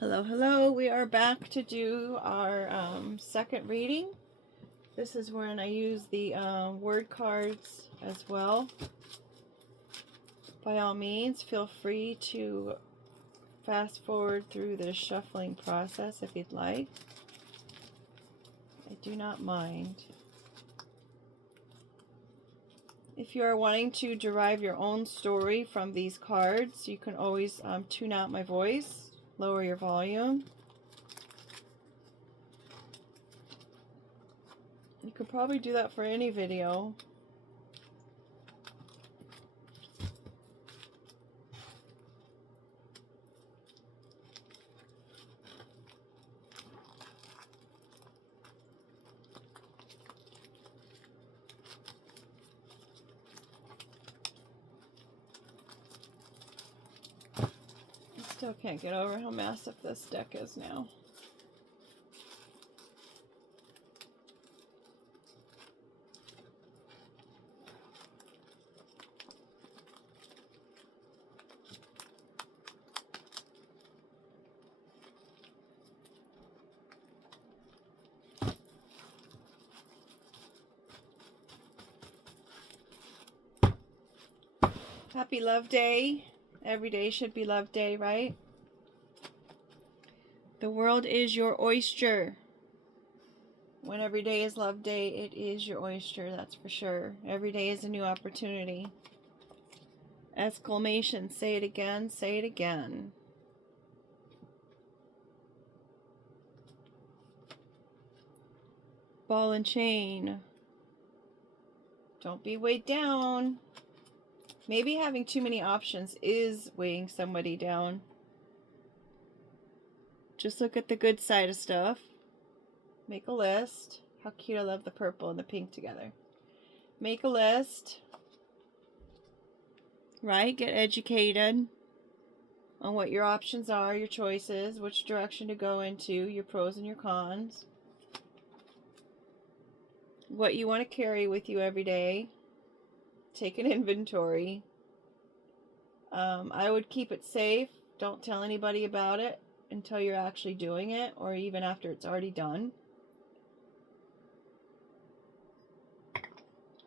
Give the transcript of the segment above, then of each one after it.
Hello, hello. We are back to do our second reading. This is when I use the word cards as well. By all means, feel free to fast forward through the shuffling process if you'd like. I do not mind. If you are wanting to derive your own story from these cards, you can always tune out my voice, lower your volume. You could probably do that for any video. Still can't get over how massive this deck is now. Happy Love Day. Every day should be Love Day, right? The world is your oyster. When every day is Love Day, it is your oyster, that's for sure. Every day is a new opportunity. Exclamation, say it again, say it again. Ball and chain. Don't be weighed down. Maybe having too many options is weighing somebody down. Just look at the good side of stuff. Make a list. How cute, I love the purple and the pink together. Make a list. Right? Get educated on what your options are, your choices, which direction to go into, your pros and your cons. What you want to carry with you every day. Take an inventory. I would keep it safe. Don't tell anybody about it until you're actually doing it, or even after it's already done.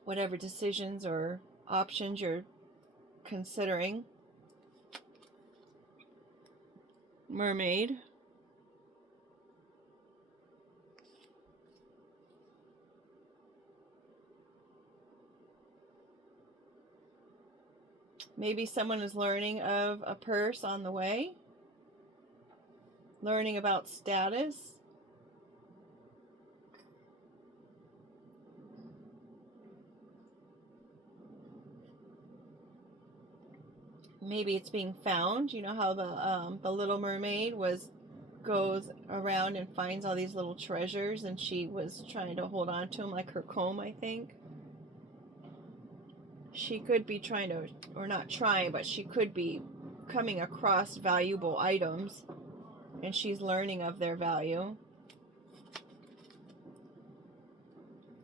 Whatever decisions or options you're considering. Mermaid. Maybe someone is learning of a purse on the way. Learning about status. Maybe it's being found. You know how the Little Mermaid goes around and finds all these little treasures, and she was trying to hold on to them like her comb, I think. She could be trying to, or not trying, but she could be coming across valuable items, and she's learning of their value.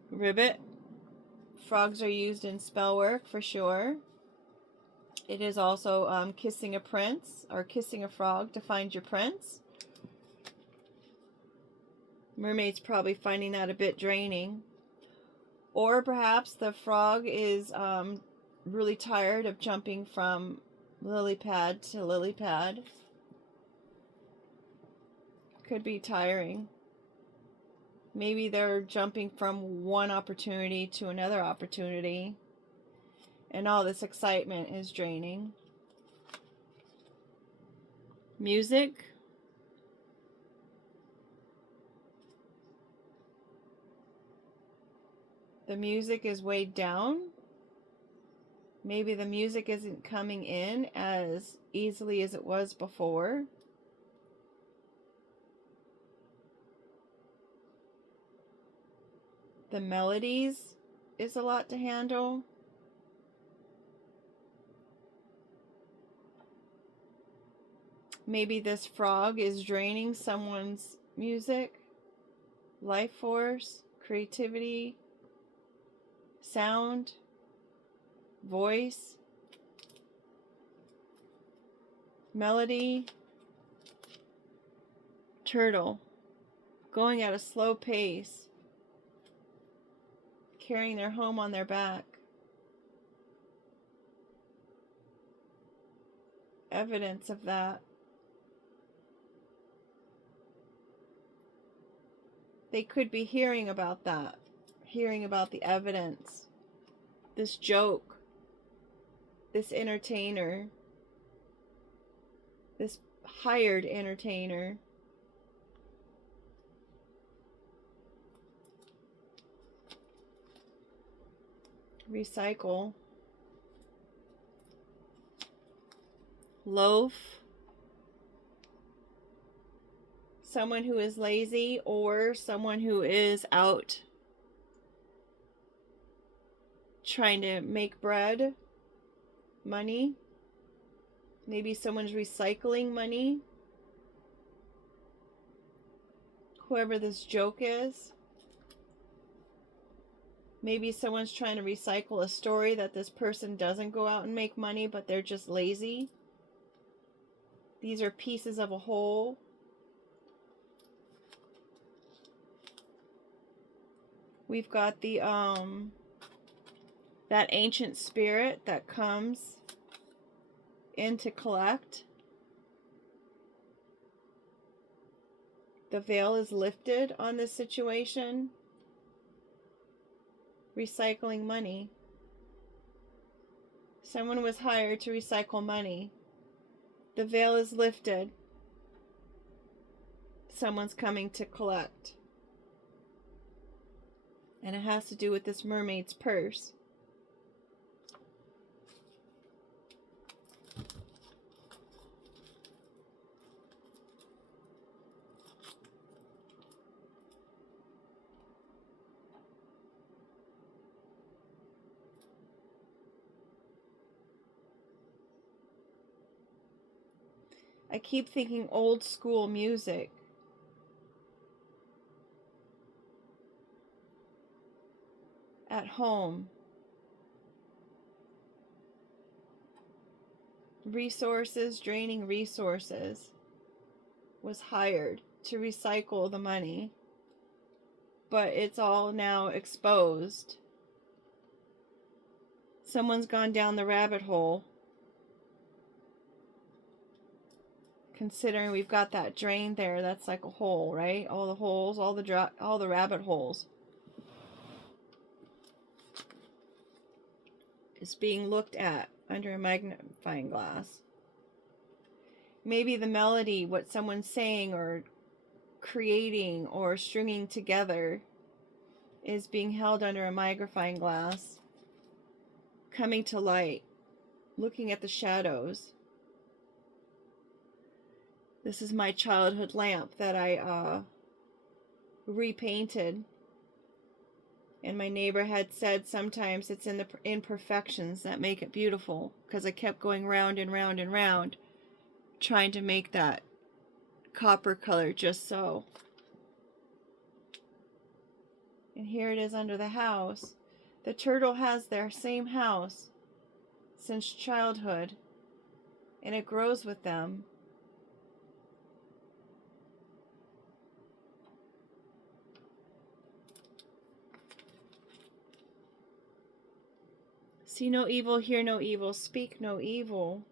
Ribbit. Frogs are used in spell work for sure. It is also kissing a prince or kissing a frog to find your prince. Mermaid's probably finding that a bit draining. Or perhaps the frog is really tired of jumping from lily pad to lily pad. Could be tiring. Maybe they're jumping from one opportunity to another opportunity, and all this excitement is draining. Music. The music is weighed down. Maybe the music isn't coming in as easily as it was before. The melodies is a lot to handle. Maybe this frog is draining someone's music, life force, creativity, sound, voice, melody. turtle going at a slow pace, carrying their home on their back. Evidence of that. They could be hearing about that, hearing about the evidence, this joke, this entertainer, this hired entertainer. Recycle. Loaf. Someone who is lazy, or someone who is out trying to make bread, money. Maybe someone's recycling money. Whoever this joke is. Maybe someone's trying to recycle a story that this person doesn't go out and make money, but they're just lazy. These are pieces of a whole. We've got the that ancient spirit that comes in to collect. The veil is lifted on this situation. Recycling money. Someone was hired to recycle money. The veil is lifted. Someone's coming to collect. And it has to do with this mermaid's purse. I keep thinking old school music. At home. Resources, draining resources. Was hired to recycle the money. But it's all now exposed. Someone's gone down the rabbit hole. Considering we've got that drain there, that's like a hole, right? All the holes, all the rabbit holes. Is being looked at under a magnifying glass. Maybe the melody, what someone's saying or creating or stringing together, is being held under a magnifying glass, coming to light, looking at the shadows. This is my childhood lamp that I repainted. And my neighbor had said sometimes it's in the imperfections that make it beautiful, because I kept going round and round and round trying to make that copper color just so. And here it is under the house. The turtle has their same house since childhood, and it grows with them. See no evil, hear no evil, speak no evil.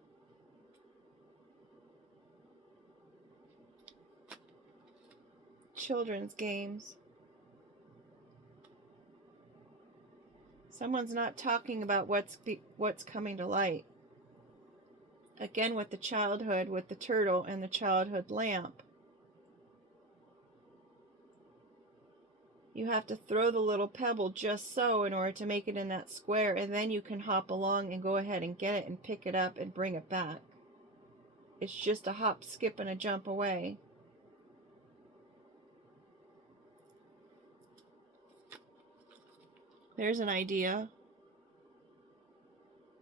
Children's games. Someone's not talking about what's coming to light. Again, with the childhood, with the turtle and the childhood lamp. You have to throw the little pebble just so in order to make it in that square, and then you can hop along and go ahead and get it and pick it up and bring it back. It's just a hop, skip, and a jump away. There's an idea.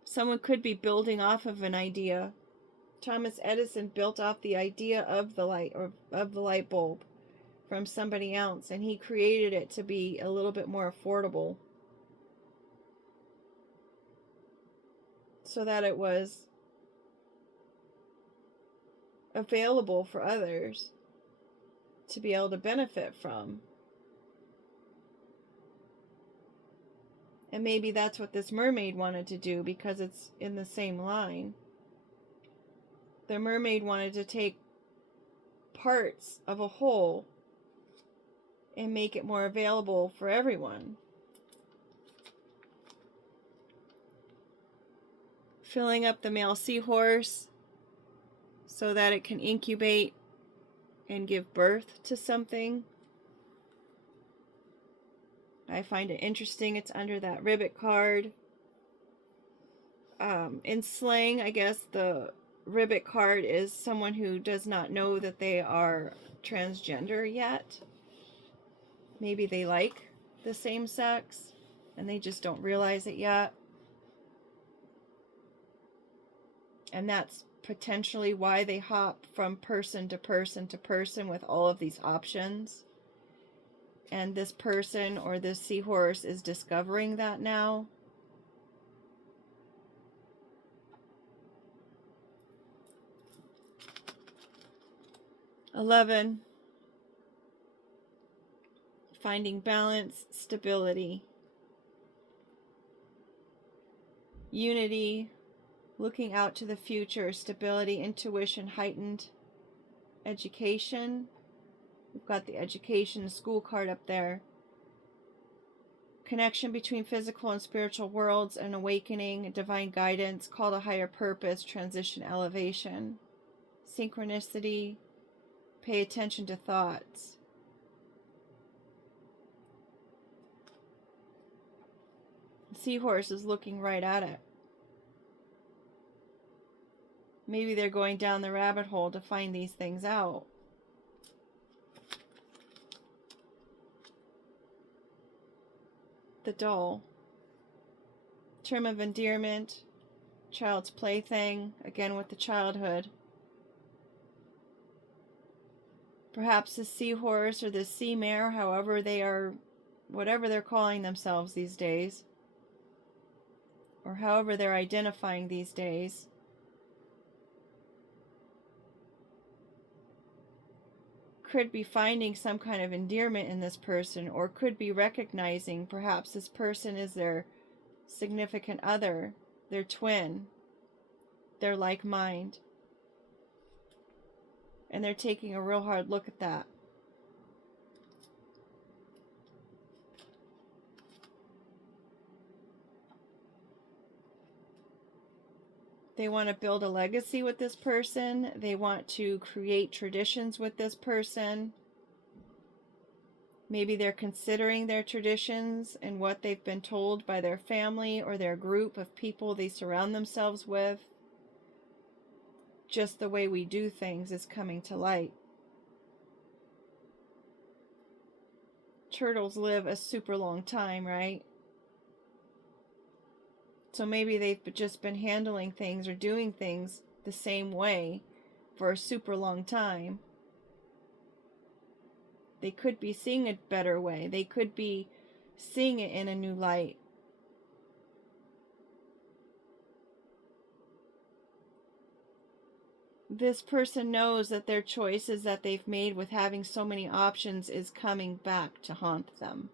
Someone could be building off of an idea. Thomas Edison built off the idea of the light, or of the light bulb, from somebody else, and he created it to be a little bit more affordable so that it was available for others. to be able to benefit from. And maybe that's what this mermaid wanted to do, because it's in the same line. The mermaid wanted to take parts of a whole and make it more available for everyone. Filling up the male seahorse so that it can incubate and give birth to something. I find it interesting. It's under that ribbit card. In slang, I guess the ribbit card is someone who does not know that they are transgender yet. Maybe they like the same sex and they just don't realize it yet. And that's potentially why they hop from person to person to person with all of these options. And this person or this seahorse is discovering that now. $11. Finding balance, stability, unity, looking out to the future, stability, intuition, heightened education. We've got the education school card up there. Connection between physical and spiritual worlds, an awakening, divine guidance, call to higher purpose, transition, elevation. Synchronicity, pay attention to thoughts. The seahorse is looking right at it. Maybe they're going down the rabbit hole to find these things out. The doll. Term of endearment, child's plaything, again with the childhood. Perhaps the seahorse or the sea mare, however they are, whatever they're calling themselves these days, or however they're identifying these days, could be finding some kind of endearment in this person, or could be recognizing perhaps this person is their significant other, their twin, their like mind. And they're taking a real hard look at that. They want to build a legacy with this person. They want to create traditions with this person. Maybe they're considering their traditions and what they've been told by their family or their group of people they surround themselves with. Just the way we do things is coming to light. Turtles live a super long time, right? So maybe they've just been handling things or doing things the same way for a super long time. They could be seeing a better way. They could be seeing it in a new light. This person knows that their choices that they've made with having so many options is coming back to haunt them.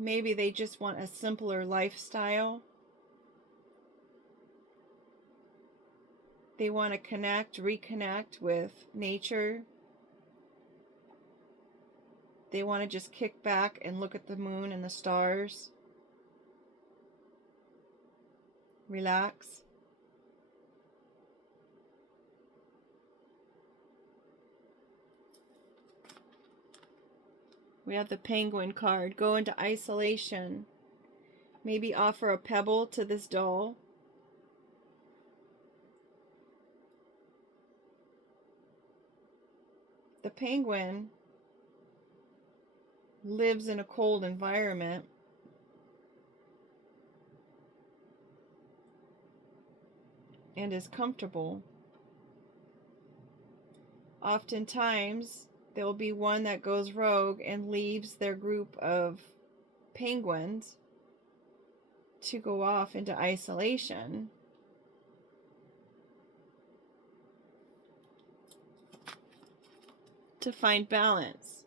Maybe they just want a simpler lifestyle. They want to reconnect with nature. They want to just kick back and look at the moon and the stars. Relax. We have the penguin card. Go into isolation. Maybe offer a pebble to this doll. The penguin lives in a cold environment. And is comfortable. Oftentimes, there'll be one that goes rogue and leaves their group of penguins to go off into isolation. To find balance.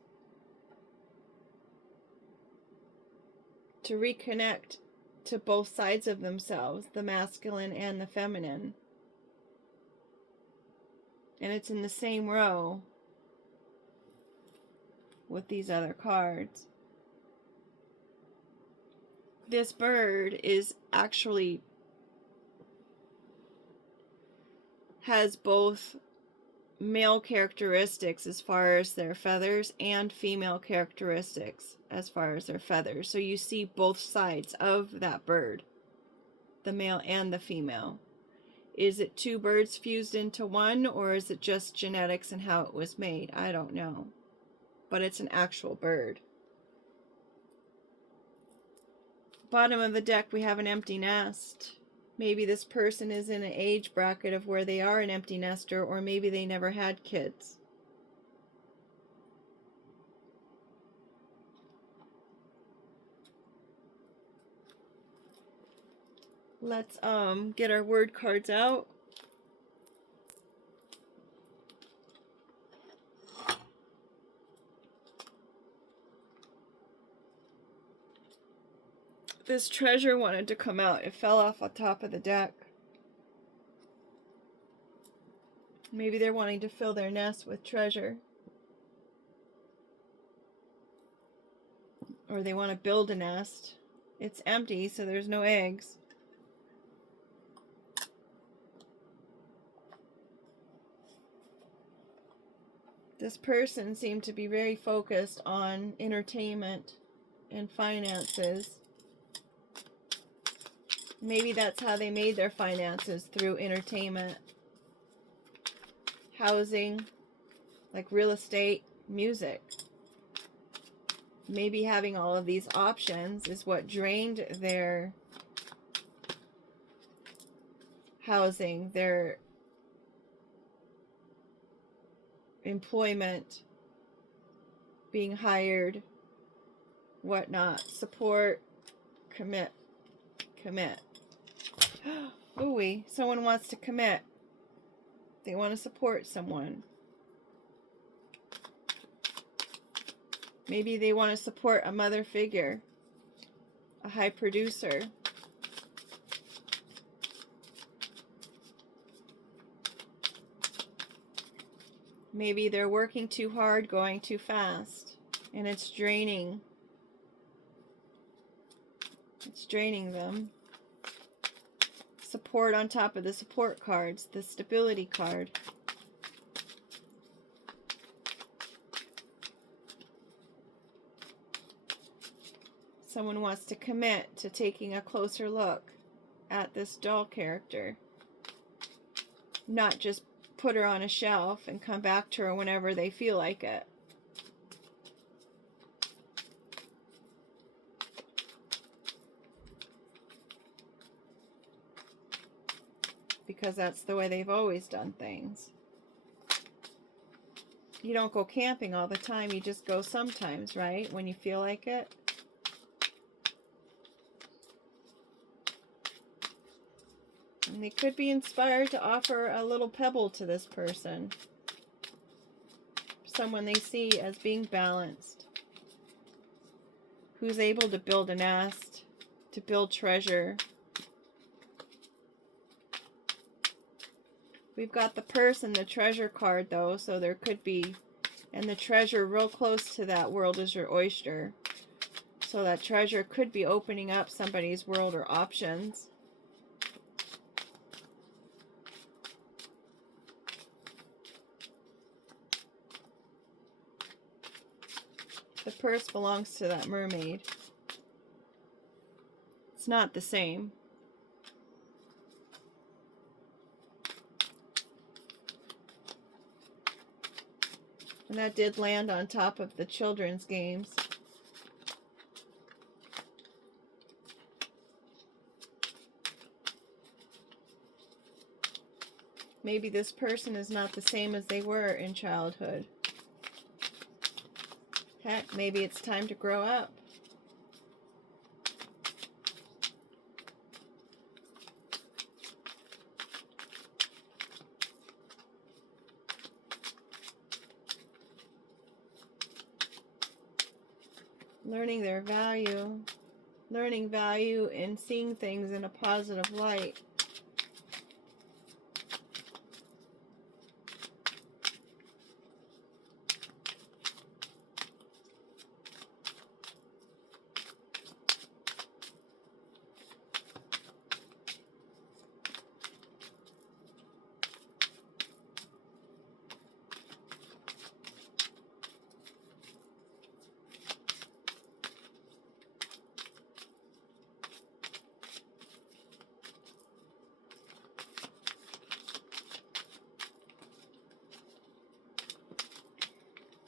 To reconnect to both sides of themselves, the masculine and the feminine. And it's in the same row with these other cards. This bird is actually has both male characteristics as far as their feathers and female characteristics as far as their feathers. So you see both sides of that bird, the male and the female. Is it two birds fused into one, or is it just genetics and how it was made? I don't know. But it's an actual bird. Bottom of the deck, we have an empty nest. Maybe this person is in an age bracket of where they are an empty nester, or maybe they never had kids. Let's get our word cards out. This treasure wanted to come out. It fell off on top of the deck. Maybe they're wanting to fill their nest with treasure. Or they want to build a nest. It's empty, so there's no eggs. This person seemed to be very focused on entertainment and finances. Maybe that's how they made their finances, through entertainment, housing, like real estate, music. Maybe having all of these options is what drained their housing, their employment, being hired, whatnot. Support, commit. Ooh, someone wants to commit. They want to support someone. Maybe they want to support a mother figure, a high producer. Maybe they're working too hard, going too fast, and it's draining. It's draining them. Support on top of the support cards, the stability card. Someone wants to commit to taking a closer look at this doll character. Not just put her on a shelf and come back to her whenever they feel like it. Because that's the way they've always done things. You don't go camping all the time, you just go sometimes, right? When you feel like it. And they could be inspired to offer a little pebble to this person. Someone they see as being balanced. Who's able to build a nest, to build treasure. We've got the purse and the treasure card though, so there could be, and the treasure real close to that world is your oyster. So that treasure could be opening up somebody's world or options. The purse belongs to that mermaid. It's not the same. And that did land on top of the children's games. Maybe this person is not the same as they were in childhood. Heck, maybe it's time to grow up. Learning their value. Learning value and seeing things in a positive light.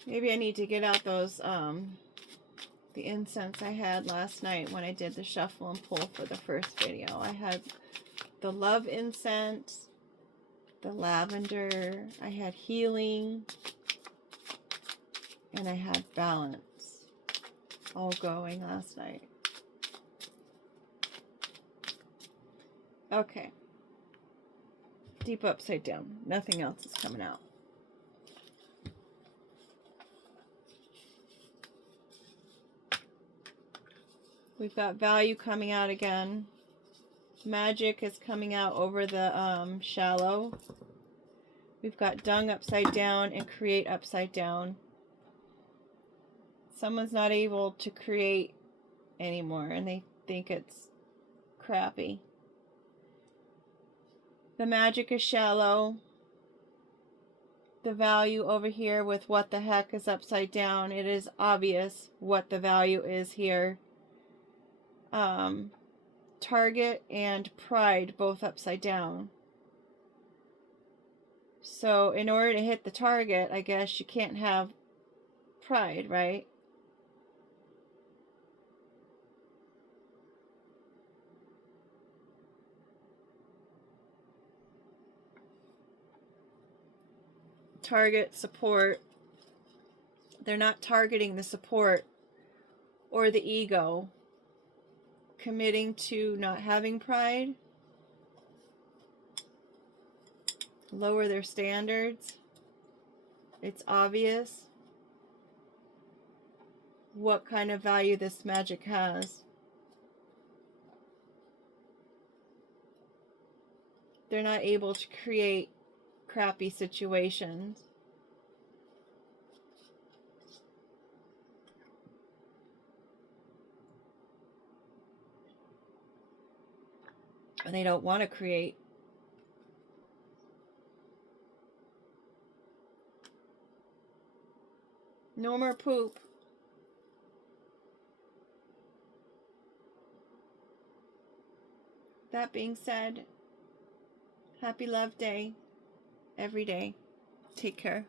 Maybe I need to get out those, the incense I had last night when I did the shuffle and pull for the first video. I had the love incense, the lavender, I had healing, and I had balance all going last night. Okay. Deep upside down. Nothing else is coming out. We've got value coming out again. Magic is coming out over the shallow. We've got dung upside down and create upside down. Someone's not able to create anymore and they think it's crappy. The magic is shallow. The value over here with what the heck is upside down. It is obvious what the value is here. Target and pride both upside down. So in order to hit the target, I guess you can't have pride, right? Target support. They're not targeting the support or the ego. Committing to not having pride. Lower their standards. It's obvious what kind of value this magic has. They're not able to create crappy situations. And they don't want to create. No more poop. That being said, happy love day every day. Take care.